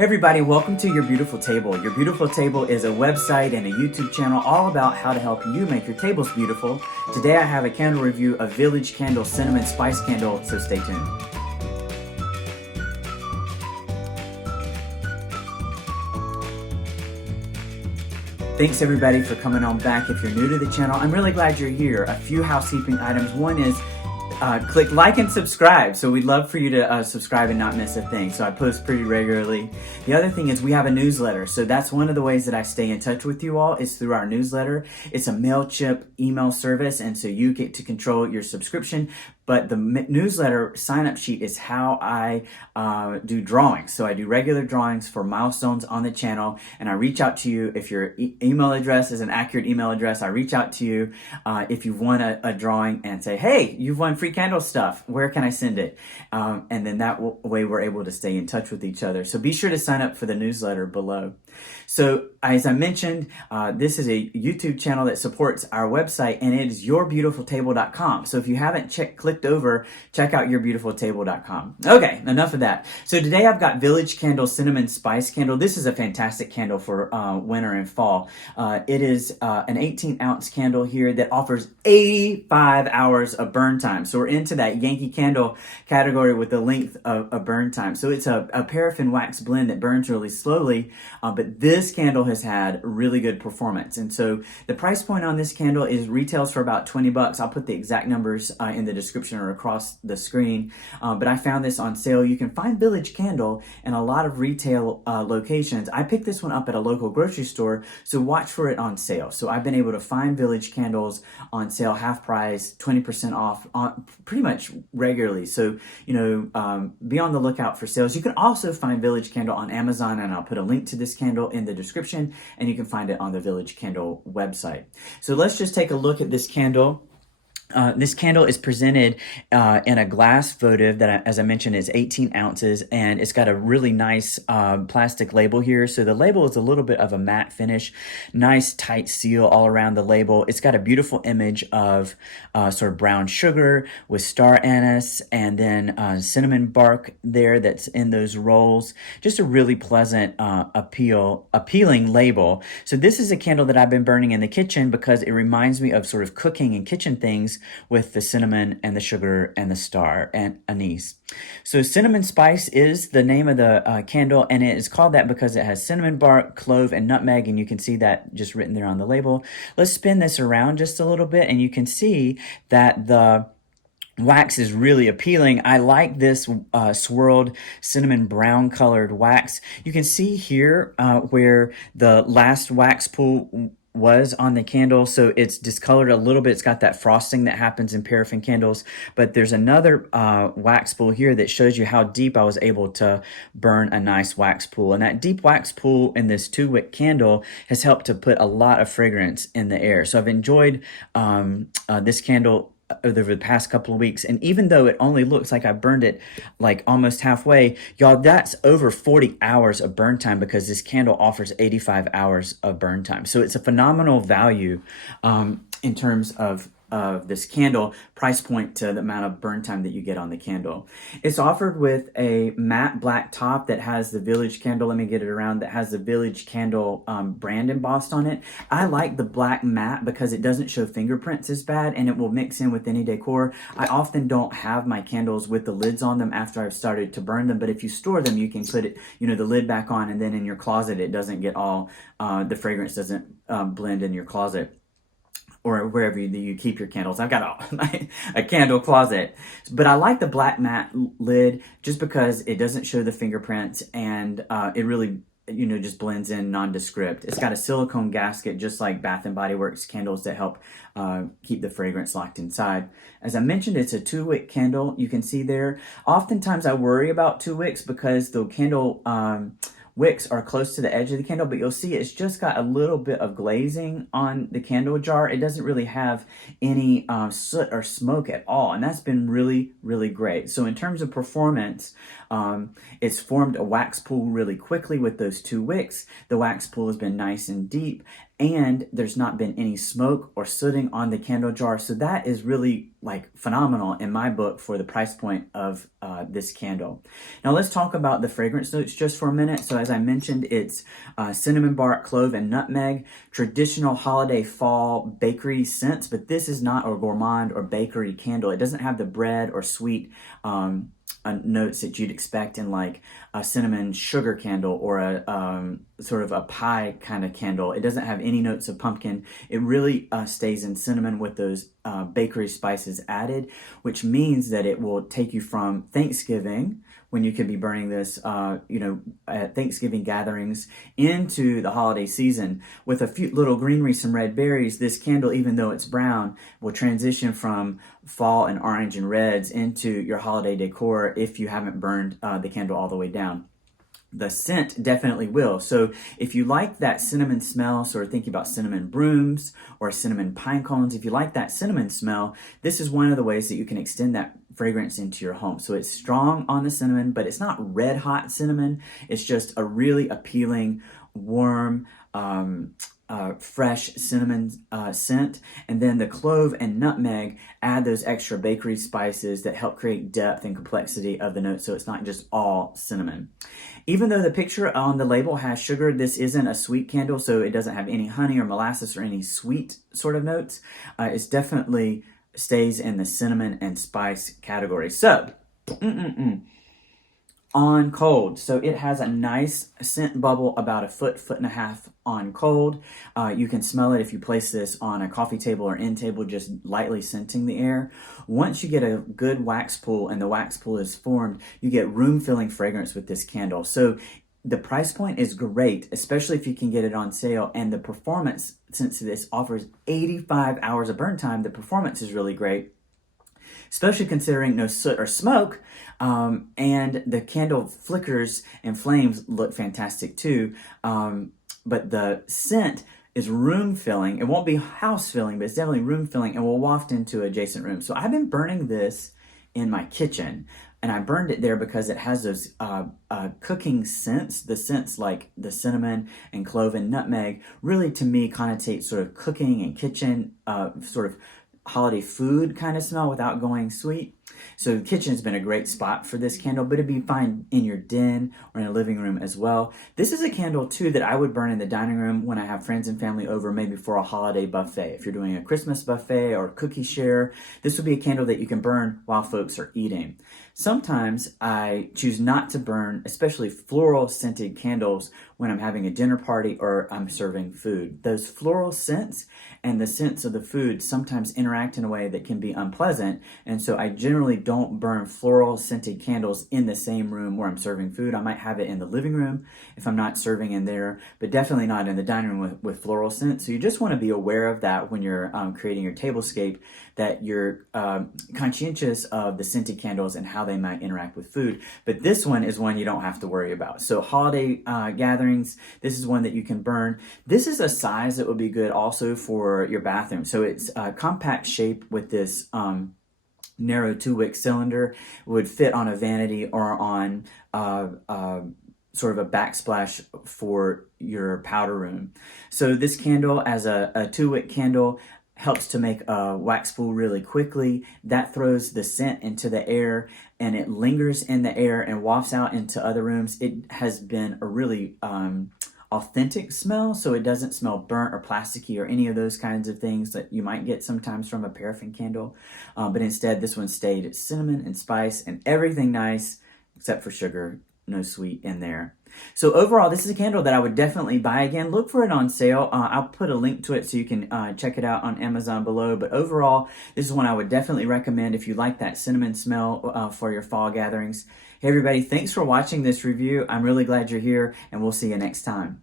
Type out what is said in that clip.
Everybody, welcome to Your Beautiful Table. Your Beautiful Table is a website and a YouTube channel all about how to help you make your tables beautiful. Today I have a candle review of Village Candle Cinnamon Spice Candle, so stay tuned. Thanks everybody for coming on back. If you're new to the channel, I'm really glad you're here. A few housekeeping items. One is click like and subscribe. So we'd love for you to subscribe and not miss a thing. So I post pretty regularly. The other thing is we have a newsletter. So that's one of the ways that I stay in touch with you all is through our newsletter. It's a MailChimp email service. And so you get to control your subscription. But the newsletter sign-up sheet is how I do drawings. So I do regular drawings for milestones on the channel, and I reach out to you. If your email address is an accurate email address, I reach out to you if you've won a drawing and say, hey, you've won free candle stuff. Where can I send it? And then that way we're able to stay in touch with each other. So be sure to sign up for the newsletter below. So as I mentioned, this is a YouTube channel that supports our website, and it is yourbeautifultable.com. So if you haven't clicked over, check out yourbeautifultable.com. Okay, enough of that. So today I've got Village Candle Cinnamon Spice Candle. This is a fantastic candle for winter and fall. It is an 18-ounce candle here that offers 85 hours of burn time. So we're into that Yankee Candle category with the length of burn time. So it's a paraffin wax blend that burns really slowly, but this candle has had really good performance. And so the price point on this candle retails for about $20. I'll put the exact numbers in the description or across the screen. But I found this on sale. You can find Village Candle in a lot of retail locations. I picked this one up at a local grocery store, so watch for it on sale. So I've been able to find Village Candles on sale, half price, 20% off, pretty much regularly. So, be on the lookout for sales. You can also find Village Candle on Amazon, and I'll put a link to this candle in the description, and you can find it on the Village Candle website. So let's just take a look at this candle. This candle is presented in a glass votive that, as I mentioned, is 18 ounces, and it's got a really nice plastic label here. So the label is a little bit of a matte finish, nice tight seal all around the label. It's got a beautiful image of sort of brown sugar with star anise and then cinnamon bark there that's in those rolls. Just a really pleasant, appealing label. So this is a candle that I've been burning in the kitchen because it reminds me of sort of cooking and kitchen things with the cinnamon and the sugar and the star and anise. So cinnamon spice is the name of the candle, and it is called that because it has cinnamon bark, clove, and nutmeg, and you can see that just written there on the label. Let's spin this around just a little bit, and you can see that the wax is really appealing. I like this swirled cinnamon brown colored wax. You can see here where the last wax pool was on the candle, so it's discolored a little bit. It's got that frosting that happens in paraffin candles, but there's another wax pool here that shows you how deep I was able to burn a nice wax pool. And that deep wax pool in this 2-wick candle has helped to put a lot of fragrance in the air. So I've enjoyed this candle over the past couple of weeks, and even though it only looks like I burned it like almost halfway, y'all, that's over 40 hours of burn time because this candle offers 85 hours of burn time. So it's a phenomenal value in terms of this candle, price point to the amount of burn time that you get on the candle. It's offered with a matte black top that has the Village Candle, let me get it around, that has the Village Candle brand embossed on it. I like the black matte because it doesn't show fingerprints as bad, and it will mix in with any decor. I often don't have my candles with the lids on them after I've started to burn them, but if you store them, you can put it, the lid back on, and then in your closet, it doesn't get all, the fragrance doesn't blend in your closet, or wherever you keep your candles. I've got a candle closet. But I like the black matte lid just because it doesn't show the fingerprints, and it really, just blends in nondescript. It's got a silicone gasket, just like Bath & Body Works candles that help keep the fragrance locked inside. As I mentioned, it's a 2-wick candle. You can see there. Oftentimes I worry about 2 wicks because the candle wicks are close to the edge of the candle, but you'll see it's just got a little bit of glazing on the candle jar. It doesn't really have any soot or smoke at all, and that's been really, really great. So in terms of performance, It's formed a wax pool really quickly with those 2 wicks. The wax pool has been nice and deep, and there's not been any smoke or sooting on the candle jar. So that is really like phenomenal in my book for the price point of this candle. Now let's talk about the fragrance notes just for a minute. So as I mentioned, it's cinnamon bark, clove, and nutmeg, traditional holiday fall bakery scents, but this is not a gourmand or bakery candle. It doesn't have the bread or sweet notes that you'd expect in like a cinnamon sugar candle or a sort of a pie kind of candle. It doesn't have any notes of pumpkin. It really stays in cinnamon with those bakery spices added, which means that it will take you from Thanksgiving, when you could be burning this, at Thanksgiving gatherings, into the holiday season. With a few little greenery, some red berries, this candle, even though it's brown, will transition from fall and orange and reds into your holiday decor if you haven't burned the candle all the way down. The scent definitely will. So if you like that cinnamon smell, sort of thinking about cinnamon brooms or cinnamon pine cones, if you like that cinnamon smell, this is one of the ways that you can extend that fragrance into your home. So it's strong on the cinnamon, but it's not red hot cinnamon. It's just a really appealing, warm, fresh cinnamon scent. And then the clove and nutmeg add those extra bakery spices that help create depth and complexity of the note, so it's not just all cinnamon. Even though the picture on the label has sugar, this isn't a sweet candle, so it doesn't have any honey or molasses or any sweet sort of notes. It's definitely stays in the cinnamon and spice category. So, on cold. So it has a nice scent bubble about a foot and a half on cold. You can smell it if you place this on a coffee table or end table, just lightly scenting the air. Once you get a good wax pool and the wax pool is formed, you get room-filling fragrance with this candle. So the price point is great, especially if you can get it on sale. And the performance, since this offers 85 hours of burn time, the performance is really great, especially considering no soot or smoke. And the candle flickers and flames look fantastic too. But the scent is room filling. It won't be house filling, but it's definitely room filling and will waft into adjacent rooms. So I've been burning this in my kitchen, and I burned it there because it has those cooking scents. The scents like the cinnamon and clove and nutmeg really, to me, connotate sort of cooking and kitchen, sort of holiday food kind of smell without going sweet. So the kitchen's been a great spot for this candle, but it'd be fine in your den or in a living room as well. This is a candle too that I would burn in the dining room when I have friends and family over, maybe for a holiday buffet. If you're doing a Christmas buffet or cookie share, this would be a candle that you can burn while folks are eating. Sometimes I choose not to burn, especially floral scented candles, when I'm having a dinner party or I'm serving food. Those floral scents and the scents of the food sometimes interact in a way that can be unpleasant, and so I generally don't burn floral scented candles in the same room where I'm serving food. I might have it in the living room if I'm not serving in there, but definitely not in the dining room with floral scent. So you just want to be aware of that when you're creating your tablescape, that you're conscientious of the scented candles and how they might interact with food. But this one is one you don't have to worry about. So holiday gatherings, this is one that you can burn. This is a size that would be good also for your bathroom. So it's a compact shape with this narrow 2-wick cylinder. It would fit on a vanity or on sort of a backsplash for your powder room. So this candle, as a 2-wick candle, helps to make a wax pool really quickly. That throws the scent into the air, and it lingers in the air and wafts out into other rooms. It has been a really authentic smell, so it doesn't smell burnt or plasticky or any of those kinds of things that you might get sometimes from a paraffin candle. But instead, this one stayed cinnamon and spice and everything nice except for sugar. No sweet in there. So overall, this is a candle that I would definitely buy again. Look for it on sale. I'll put a link to it so you can check it out on Amazon below. But overall, this is one I would definitely recommend if you like that cinnamon smell for your fall gatherings. Hey everybody, thanks for watching this review. I'm really glad you're here, and we'll see you next time.